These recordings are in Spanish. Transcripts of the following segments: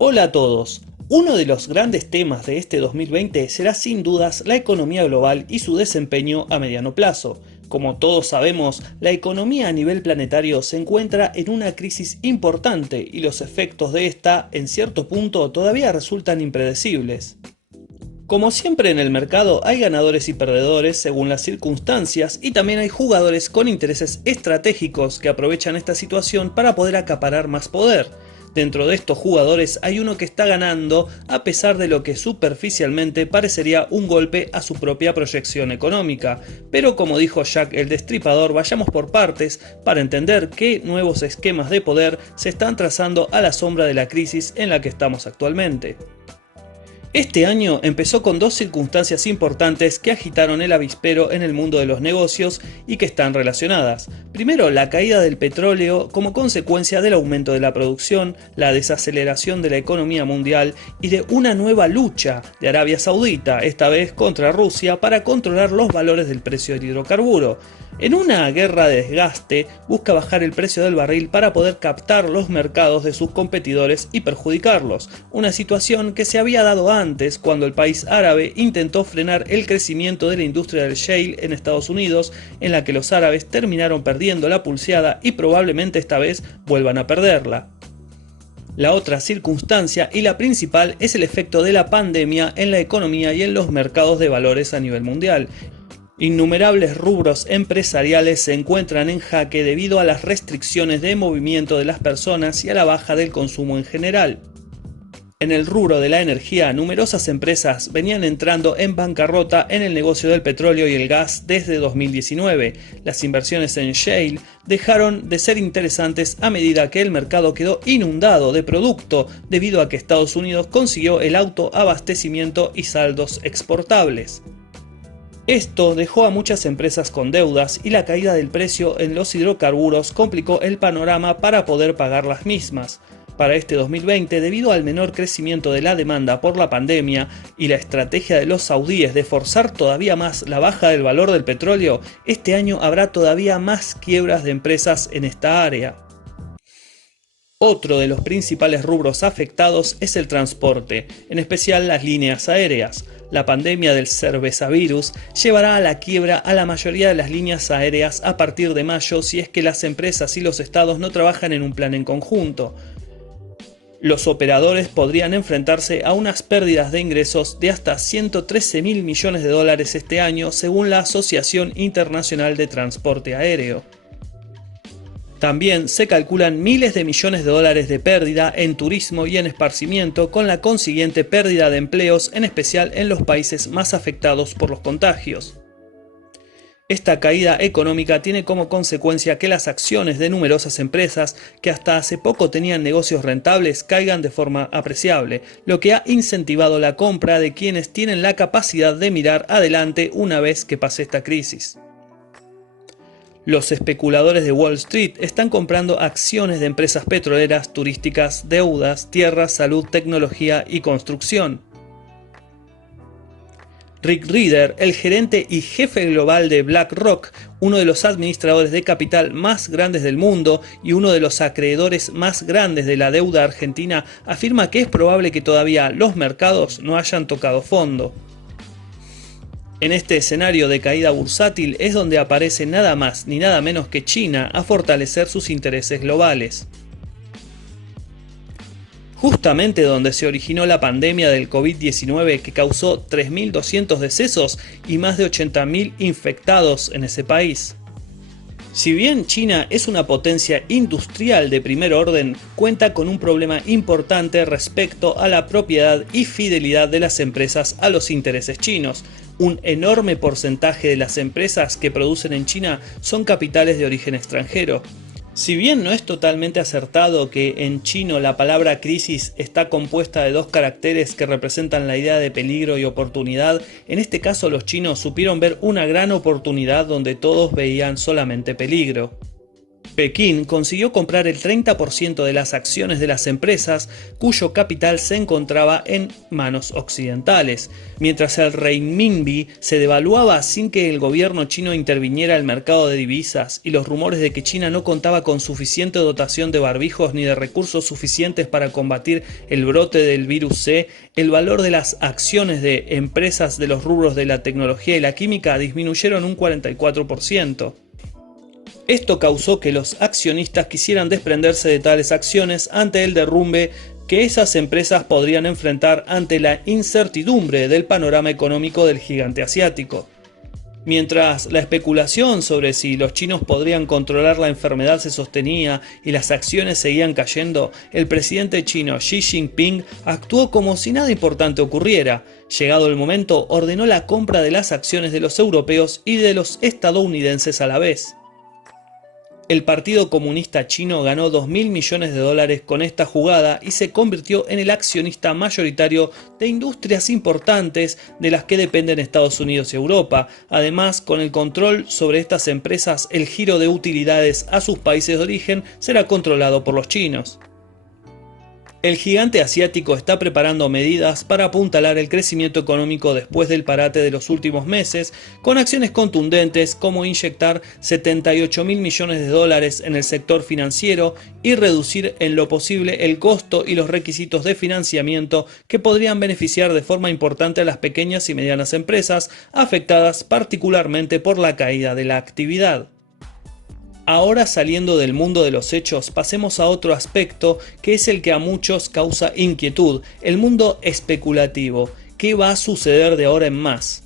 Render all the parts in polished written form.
Hola a todos. Uno de los grandes temas de este 2020 será sin dudas la economía global y su desempeño a mediano plazo. Como todos sabemos, la economía a nivel planetario se encuentra en una crisis importante y los efectos de esta, en cierto punto, todavía resultan impredecibles. Como siempre en el mercado hay ganadores y perdedores según las circunstancias y también hay jugadores con intereses estratégicos que aprovechan esta situación para poder acaparar más poder. Dentro de estos jugadores hay uno que está ganando a pesar de lo que superficialmente parecería un golpe a su propia proyección económica. Pero como dijo Jack el Destripador, vayamos por partes para entender qué nuevos esquemas de poder se están trazando a la sombra de la crisis en la que estamos actualmente. Este año empezó con dos circunstancias importantes que agitaron el avispero en el mundo de los negocios y que están relacionadas. Primero, la caída del petróleo como consecuencia del aumento de la producción, la desaceleración de la economía mundial y de una nueva lucha de Arabia Saudita, esta vez contra Rusia, para controlar los valores del precio del hidrocarburo. En una guerra de desgaste, busca bajar el precio del barril para poder captar los mercados de sus competidores y perjudicarlos, una situación que se había dado antes cuando el país árabe intentó frenar el crecimiento de la industria del shale en Estados Unidos, en la que los árabes terminaron perdiendo la pulseada y probablemente esta vez vuelvan a perderla. La otra circunstancia y la principal es el efecto de la pandemia en la economía y en los mercados de valores a nivel mundial. Innumerables rubros empresariales se encuentran en jaque debido a las restricciones de movimiento de las personas y a la baja del consumo en general. En el rubro de la energía, numerosas empresas venían entrando en bancarrota en el negocio del petróleo y el gas desde 2019. Las inversiones en shale dejaron de ser interesantes a medida que el mercado quedó inundado de producto debido a que Estados Unidos consiguió el autoabastecimiento y saldos exportables. Esto dejó a muchas empresas con deudas y la caída del precio en los hidrocarburos complicó el panorama para poder pagar las mismas. Para este 2020, debido al menor crecimiento de la demanda por la pandemia y la estrategia de los saudíes de forzar todavía más la baja del valor del petróleo, este año habrá todavía más quiebras de empresas en esta área. Otro de los principales rubros afectados es el transporte, en especial las líneas aéreas. La pandemia del cervezavirus llevará a la quiebra a la mayoría de las líneas aéreas a partir de mayo si es que las empresas y los estados no trabajan en un plan en conjunto. Los operadores podrían enfrentarse a unas pérdidas de ingresos de hasta 113.000 millones de dólares este año, según la Asociación Internacional de Transporte Aéreo. También se calculan miles de millones de dólares de pérdida en turismo y en esparcimiento, con la consiguiente pérdida de empleos, en especial en los países más afectados por los contagios. Esta caída económica tiene como consecuencia que las acciones de numerosas empresas que hasta hace poco tenían negocios rentables caigan de forma apreciable, lo que ha incentivado la compra de quienes tienen la capacidad de mirar adelante una vez que pase esta crisis. Los especuladores de Wall Street están comprando acciones de empresas petroleras, turísticas, deudas, tierras, salud, tecnología y construcción. Rick Rieder, el gerente y jefe global de BlackRock, uno de los administradores de capital más grandes del mundo y uno de los acreedores más grandes de la deuda argentina, afirma que es probable que todavía los mercados no hayan tocado fondo. En este escenario de caída bursátil es donde aparece nada más ni nada menos que China a fortalecer sus intereses globales. Justamente donde se originó la pandemia del COVID-19 que causó 3.200 decesos y más de 80.000 infectados en ese país. Si bien China es una potencia industrial de primer orden, cuenta con un problema importante respecto a la propiedad y fidelidad de las empresas a los intereses chinos. Un enorme porcentaje de las empresas que producen en China son capitales de origen extranjero. Si bien no es totalmente acertado que en chino la palabra crisis está compuesta de dos caracteres que representan la idea de peligro y oportunidad, en este caso los chinos supieron ver una gran oportunidad donde todos veían solamente peligro. Pekín consiguió comprar el 30% de las acciones de las empresas cuyo capital se encontraba en manos occidentales, mientras el renminbi se devaluaba sin que el gobierno chino interviniera el mercado de divisas y los rumores de que China no contaba con suficiente dotación de barbijos ni de recursos suficientes para combatir el brote del virus C, el valor de las acciones de empresas de los rubros de la tecnología y la química disminuyeron un 44%. Esto causó que los accionistas quisieran desprenderse de tales acciones ante el derrumbe que esas empresas podrían enfrentar ante la incertidumbre del panorama económico del gigante asiático. Mientras la especulación sobre si los chinos podrían controlar la enfermedad se sostenía y las acciones seguían cayendo, el presidente chino Xi Jinping actuó como si nada importante ocurriera. Llegado el momento, ordenó la compra de las acciones de los europeos y de los estadounidenses a la vez. El Partido Comunista Chino ganó $2.000 millones con esta jugada y se convirtió en el accionista mayoritario de industrias importantes de las que dependen Estados Unidos y Europa. Además, con el control sobre estas empresas, el giro de utilidades a sus países de origen será controlado por los chinos. El gigante asiático está preparando medidas para apuntalar el crecimiento económico después del parate de los últimos meses, con acciones contundentes como inyectar $78.000 millones en el sector financiero y reducir en lo posible el costo y los requisitos de financiamiento que podrían beneficiar de forma importante a las pequeñas y medianas empresas afectadas particularmente por la caída de la actividad. Ahora, saliendo del mundo de los hechos, pasemos a otro aspecto que es el que a muchos causa inquietud, el mundo especulativo. ¿Qué va a suceder de ahora en más?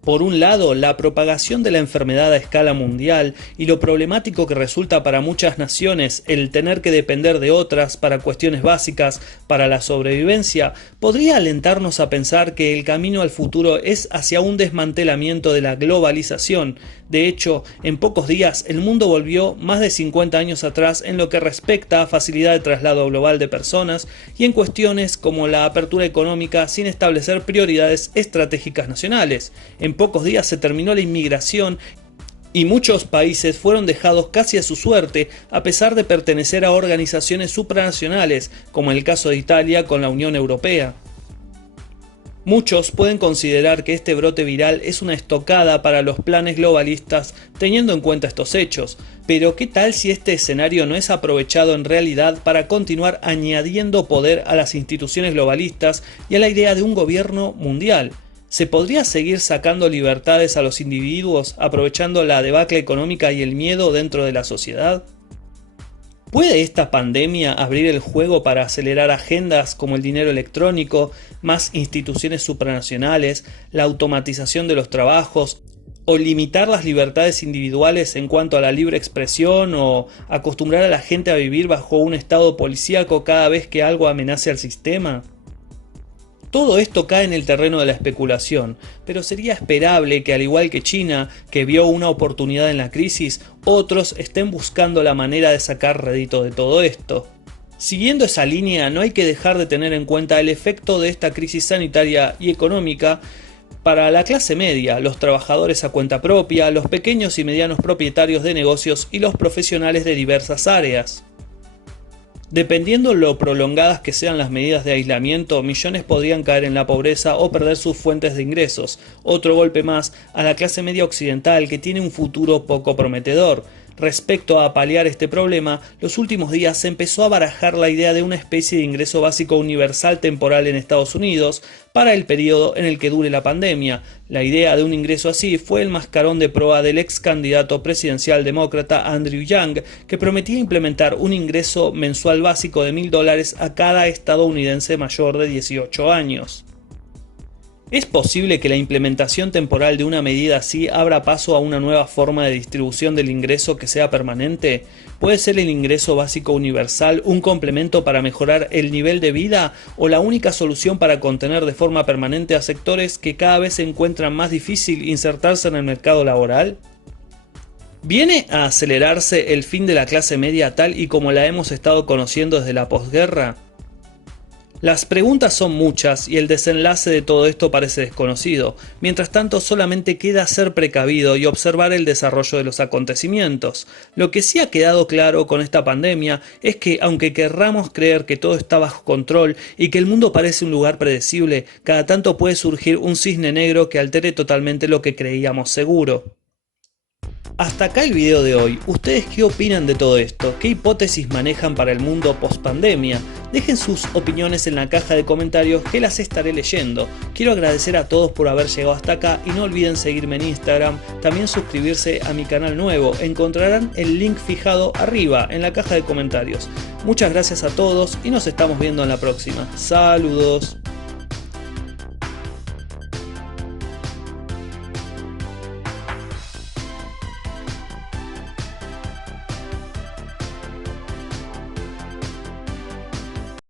Por un lado, la propagación de la enfermedad a escala mundial y lo problemático que resulta para muchas naciones el tener que depender de otras para cuestiones básicas para la sobrevivencia, podría alentarnos a pensar que el camino al futuro es hacia un desmantelamiento de la globalización. De hecho, en pocos días el mundo volvió más de 50 años atrás en lo que respecta a facilidad de traslado global de personas y en cuestiones como la apertura económica sin establecer prioridades estratégicas nacionales. En pocos días se terminó la inmigración y muchos países fueron dejados casi a su suerte a pesar de pertenecer a organizaciones supranacionales, como en el caso de Italia con la Unión Europea. Muchos pueden considerar que este brote viral es una estocada para los planes globalistas teniendo en cuenta estos hechos, pero ¿qué tal si este escenario no es aprovechado en realidad para continuar añadiendo poder a las instituciones globalistas y a la idea de un gobierno mundial? ¿Se podría seguir sacando libertades a los individuos aprovechando la debacle económica y el miedo dentro de la sociedad? ¿Puede esta pandemia abrir el juego para acelerar agendas como el dinero electrónico, más instituciones supranacionales, la automatización de los trabajos, o limitar las libertades individuales en cuanto a la libre expresión, o acostumbrar a la gente a vivir bajo un estado policíaco cada vez que algo amenace al sistema? Todo esto cae en el terreno de la especulación, pero sería esperable que al igual que China, que vio una oportunidad en la crisis, otros estén buscando la manera de sacar rédito de todo esto. Siguiendo esa línea, no hay que dejar de tener en cuenta el efecto de esta crisis sanitaria y económica para la clase media, los trabajadores a cuenta propia, los pequeños y medianos propietarios de negocios y los profesionales de diversas áreas. Dependiendo lo prolongadas que sean las medidas de aislamiento, millones podrían caer en la pobreza o perder sus fuentes de ingresos. Otro golpe más a la clase media occidental que tiene un futuro poco prometedor. Respecto a paliar este problema, los últimos días se empezó a barajar la idea de una especie de ingreso básico universal temporal en Estados Unidos para el periodo en el que dure la pandemia. La idea de un ingreso así fue el mascarón de proa del ex candidato presidencial demócrata Andrew Yang, que prometía implementar un ingreso mensual básico de $1.000 a cada estadounidense mayor de 18 años. ¿Es posible que la implementación temporal de una medida así abra paso a una nueva forma de distribución del ingreso que sea permanente? ¿Puede ser el ingreso básico universal un complemento para mejorar el nivel de vida o la única solución para contener de forma permanente a sectores que cada vez se encuentran más difícil insertarse en el mercado laboral? ¿Viene a acelerarse el fin de la clase media tal y como la hemos estado conociendo desde la posguerra? Las preguntas son muchas y el desenlace de todo esto parece desconocido. Mientras tanto, solamente queda ser precavido y observar el desarrollo de los acontecimientos. Lo que sí ha quedado claro con esta pandemia es que, aunque querramos creer que todo está bajo control y que el mundo parece un lugar predecible, cada tanto puede surgir un cisne negro que altere totalmente lo que creíamos seguro. Hasta acá el video de hoy. ¿Ustedes qué opinan de todo esto? ¿Qué hipótesis manejan para el mundo post-pandemia? Dejen sus opiniones en la caja de comentarios que las estaré leyendo. Quiero agradecer a todos por haber llegado hasta acá y no olviden seguirme en Instagram, también suscribirse a mi canal nuevo. Encontrarán el link fijado arriba en la caja de comentarios. Muchas gracias a todos y nos estamos viendo en la próxima. Saludos.